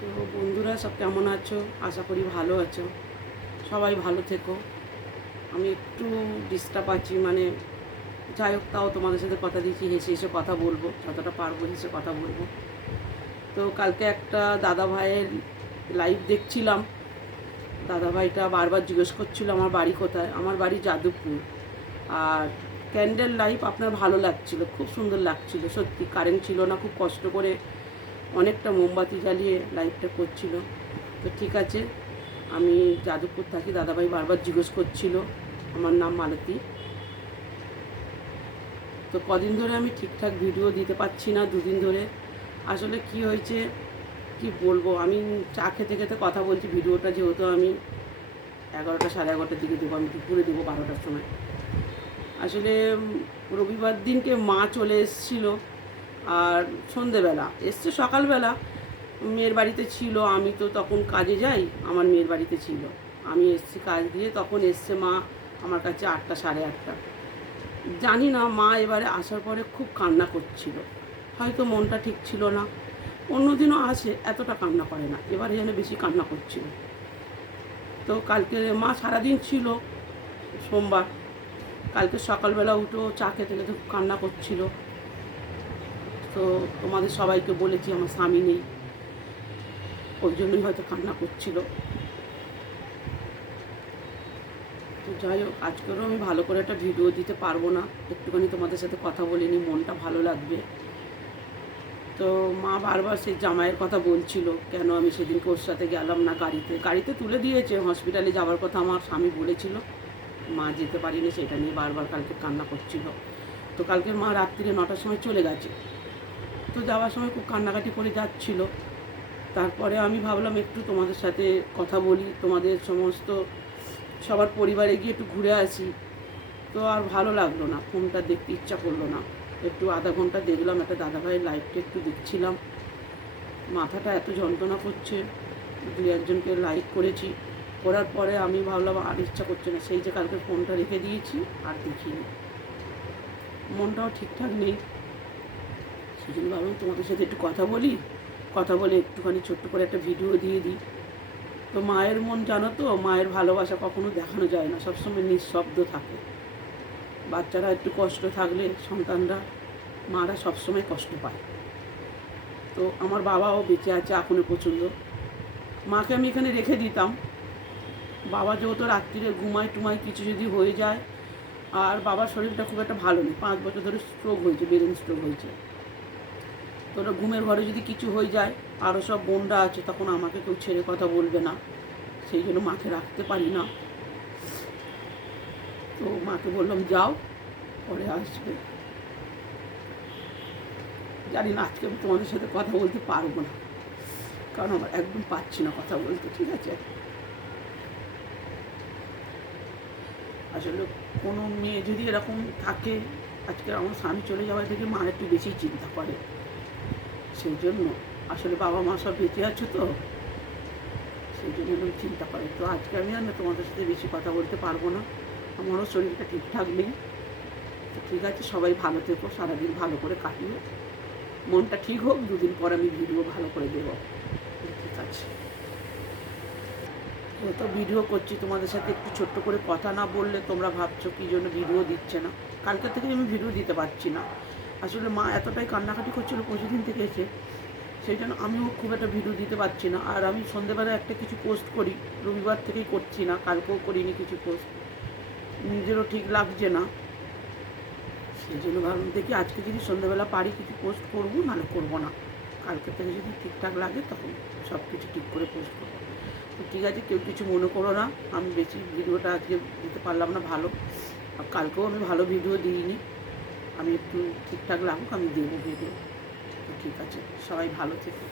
তো বন্ধুরা সব কেমন আছো? আশা করি ভালো আছো। সবাই ভালো থেকো। আমি একটু ডিস্টার্ব আছি, মানে যাই হোক, তাও তোমাদের সাথে কথা দিচ্ছি, হেসে হেসে কথা বলবো, যতটা পারবো হেসে কথা বলবো। তো কালকে একটা দাদা ভাইয়ের লাইভ দেখছিলাম। দাদা ভাইটা বারবার জিজ্ঞেস করছিল আমার বাড়ি কোথায়। আমার বাড়ি যাদবপুর। আর ক্যান্ডেল লাইট আপনার ভালো লাগছিল, খুব সুন্দর লাগছিল সত্যি। কারেন্ট ছিল না, খুব কষ্ট করে অনেকটা মোমবাতি জ্বালিয়ে লাইটটা করছিল। তো ঠিক আছে, আমি যাদবপুর থাকি। দাদাভাই বারবার জিজ্ঞেস করছিল। আমার নাম মালতী। তো কদিন ধরে আমি ঠিকঠাক ভিডিও দিতে পারছি না, দুদিন ধরে। আসলে কি হয়েছে কি বলবো, আমি চা খেতে খেতে কথা বলছি। ভিডিওটা যেহেতু আমি 11টা সাড়ে 11টার দিকে দেবো, আমি দুপুরে দেবো 12টার সময়। আসলে রবিবার দিনকে মা চলে এসেছিল। আর সন্ধেবেলা এসছে, সকালবেলা মেয়ের বাড়িতে ছিল। আমি তো তখন কাজে যাই, আমার মেয়ের বাড়িতে ছিল। আমি এসছি কাজ দিয়ে, তখন এসছে মা আমার কাছে 8টা সাড়ে 8টা। জানি না, মা এবারে আসার পরে খুব কান্না করছিল। হয়তো মনটা ঠিক ছিল না। অন্যদিনও আসে, এতটা কান্না করে না, এবারে যেন বেশি কান্না করছিল। তো কালকে মা সারাদিন ছিল, সোমবার। কালকে সকালবেলা উঠেও চা খেতে খেতে খুব কান্না করছিল। তো তোমাদের সবাইকে বলেছি আমার স্বামী নেই, ওই জন্যই হয়তো কান্না করছিল। তো যাই হোক, আজকেরও আমি ভালো করে একটা ভিডিও দিতে পারবো না, একটুখানি তোমাদের সাথে কথা বলে নি, মনটা ভালো লাগবে। তো মা বারবার সেই জামাইয়ের কথা বলছিল, কেন আমি সেদিনকে ওর সাথে গেলাম না। গাড়িতে গাড়িতে তুলে দিয়েছে, হসপিটালে যাওয়ার কথা আমার স্বামী বলেছিল, মা যেতে পারিনি, সেটা নিয়ে বারবার কালকে কান্না করছিল। তো কালকে মা রাত্রিরে 9টার সময় চলে গেছে। তো যাওয়ার সময় খুব কান্নাকাটি করে যাচ্ছিল। তারপরে আমি ভাবলাম একটু তোমাদের সাথে কথা বলি, তোমাদের সমস্ত সবার পরিবারে গিয়ে একটু ঘুরে আসি। তো আর ভালো লাগলো না, ফোনটা দেখতে ইচ্ছা করলো না। একটু আধা ঘন্টা দেখলাম, একটা দাদাভাইয়ের লাইভটা একটু দেখছিলাম। মাথাটা এত যন্ত্রণা করছে, দু একজনকে লাইক করেছি, করার পরে আমি ভাবলাম আর ইচ্ছা করছে না। সেই যে কালকে ফোনটা রেখে দিয়েছি, আর দেখিনি। মনটাও ঠিকঠাক নেই, সেই জন্য ভাবলাম তোমাদের সাথে একটু কথা বলি, কথা বলে একটুখানি ছোট্ট করে একটা ভিডিও দিয়ে দিই। তো মায়ের মন জানো তো, মায়ের ভালোবাসা কখনো দেখানো যায় না, সবসময় নিঃশব্দ থাকে। বাচ্চারা একটু কষ্ট থাকলে সন্তানরা, মারা সবসময় কষ্ট পায়। তো আমার বাবাও বেঁচে আছে এখনো পর্যন্ত। মাকে আমি এখানে রেখে দিতাম। বাবা যেহেতু রাত্রিরে ঘুমায় টুমায়, কিছু যদি হয়ে যায়। আর বাবার শরীরটা খুব একটা ভালো নেই, 5 বছর ধরে স্ট্রোক হয়েছে, ব্রেন স্ট্রোক হয়েছে। তো ওটা ঘুমের ঘরে যদি কিছু হয়ে যায়, আরও সব বোনরা আছে, তখন আমাকে কেউ ছেড়ে কথা বলবে না, সেই জন্য মাকে রাখতে পারি না। তো মাকে বললাম যাও, পরে আসবে। জানি না আজকে আমি তোমাদের সাথে কথা বলতে পারবো না, কারণ আমার একদম পাচ্ছি না কথা বলতে, ঠিক আছে? আসলে কোনো মেয়ে যদি এরকম থাকে, আজকে আমার স্বামী চলে যাওয়া থেকে মা একটু বেশি চিন্তা করে। সেই জন্য আসলে বাবা মা সব বেঁচে আছে তো, সেই জন্য আমি চিন্তা করে। তো আজকে আমি আর না তোমাদের সাথে বেশি কথা বলতে পারবো না, আমারও শরীরটা ঠিকঠাক নেই। তো ঠিক আছে, সবাই ভালো থেকো, সারাদিন ভালো করে কাটিয়ে, মনটা ঠিক হোক, দুদিন পর আমি ভিডিও ভালো করে দেবো। ঠিক আছে, তো ভিডিও করছি তোমাদের সাথে, একটু ছোট্ট করে কথা না বললে তোমরা ভাবছো কী জন্য ভিডিও দিচ্ছে না। কালকে থেকে আমি ভিডিও দিতে পারছি না। আসলে মা এতটাই কান্নাকাটি করছিলো পরশুদিন থেকে এসে, সেই জন্য আমিও খুব একটা ভিডিও দিতে পারছি না। আর আমি সন্ধেবেলা একটা কিছু পোস্ট করি, রবিবার থেকেই করছি না, কালকেও করিনি কিছু পোস্ট, নিজেরও ঠিক লাগছে না। সেই জন্য ভাবলাম দেখি আজকে যদি সন্ধ্যেবেলা পারি কিছু পোস্ট করবো, নাহলে করবো না। কালকে থেকে যদি ঠিকঠাক লাগে তখন সব কিছু ঠিক করে পোস্ট করবো। তো ঠিক আছে, কেউ কিছু মনে করো না, আমি বেশি ভিডিওটা আজকে দিতে পারলাম না ভালো। আর কালকেও আমি ভালো ভিডিও দিইনি, আমি একটু ঠিকঠাক লাগুক আমি দেবো ভিডিও। তো ঠিক আছে, সবাই ভালো থেকো।